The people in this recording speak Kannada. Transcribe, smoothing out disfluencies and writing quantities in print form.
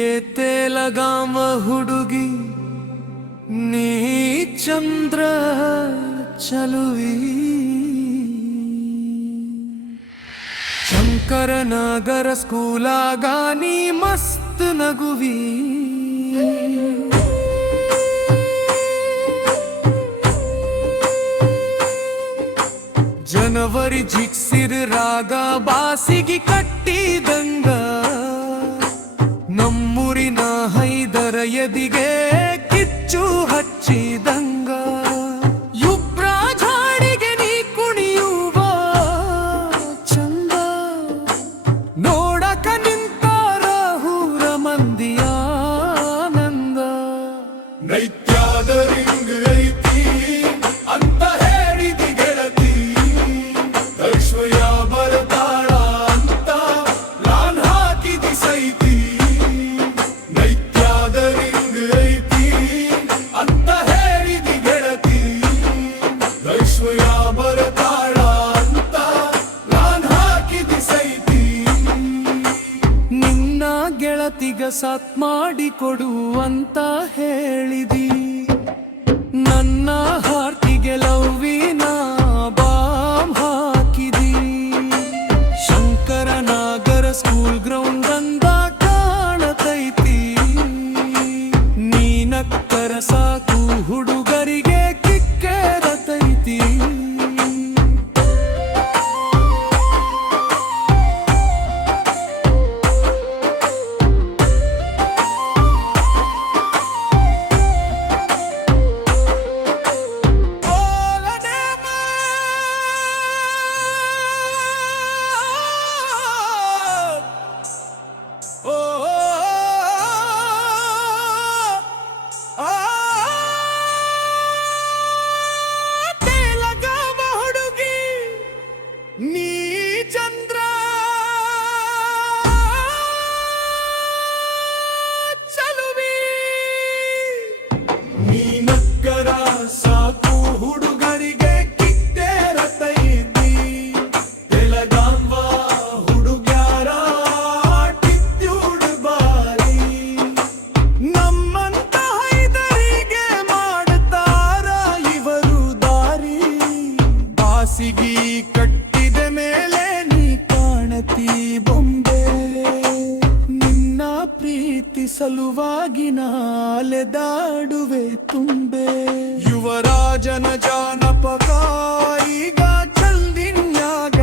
ಏತೇಲಗಾಮ ಹುಡುಗಿ ನೀ ಚಂದ್ರ ಚಲುವಿ ಶಂಕರನಗರ ಸ್ಕೂಲಾಗ ನೀ ಮಸ್ತ್ ನಗುವಿ ಜನವರಿ ಜಿಕ್ಸಿರ್ ರಾಗ ಬಾಸಿಗೆ ಕಟ್ಟಿದಂಗ ನಮ್ಮೂರಿನ ಹೈದರ ಎದಿಗೆ ಕಿಚ್ಚು ಹಚ್ಚಿದಂಗ ಯುಬ್ರ ಝಾಡಿಗೆ ನೀ ಕುಣಿಯುವ ಚಂದ ನೋಡಕ ನಿಂತಾರ ಹೂರ ಮಂದಿಯ ನಂದ ನೈತ್ಯಾದ ರಿಂಗ್ ಐತಿ ಅಂತ ಹೇಳಿದಿ ಗೆಳತಿ ಐಶ್ವರ್ಯ ಬರತಾಳ ಅಂತ ನಾನ್ ಹಾಕಿದಿ ಸೈತಿ ನೈತ್ಯಾದ ರಿಂಗ್ ಐತಿ ಅಂತ ಹೇಳಿದಿ ಗೆಳತಿ ಐಶ್ವರ್ಯ ಬರತಾಳ ಅಂತ ನಾನ್ ಹಾಕಿದಿ ಸೈತಿ ನಿನ್ನ ಗೆಳತಿಗ ಸಾಥ್ ಮಾಡಿಕೊಡು ಅಂತ ಹೇಳಿದಿ ನನ್ನ ಹಾರ್ಟಿಗೆ ಲವ್ವಿನ ಬಾಂಬ್ ಹಾಕಿದಿ ಶಂಕರನಗರ ಸ್ಕೂಲ್ ಗ್ರೌಂಡ್ ಅಂದ ಕಾಣತೈತಿ ನೀನಕ್ಕರ ಸಾಕು ಹುಡುಗರಿಗೆ ಕಿಕ್ಕೆರತೈತಿ ನೀ ಚಂದ್ರ ಚಲುವಿ ನೀನಕ್ಕರ ಸಾಕು ಹುಡುಗರಿಗೆ ಕಿತ್ತೇರತೈತಿ ತೆಲಗಾಂವ ಹುಡುಗ್ಯಾರ ಆಟಿಟ್ಯೂಡ್ ಬಾರಿ ನಮ್ಮಂತ ಹೈದರಿಗೆ ಮಾಡ್ತಾರ ಇವರು ದಾರಿ ಬಾಸಿಗಿ ಕಟ್ಟಿದ ಮೇಲೆ ನೀ ಕಾಣತಿ ಬೊಂಬೆ ನಿನ್ನ ಪ್ರೀತಿ ಸಲುವಾಗಿ ನಾಲೆದಾಡುವೆ ತುಂಬೆ ಯುವರಾಜನ ಜಾನಪಕ ಈಗ ಚಲ್ದಿನ್ಯಾಗ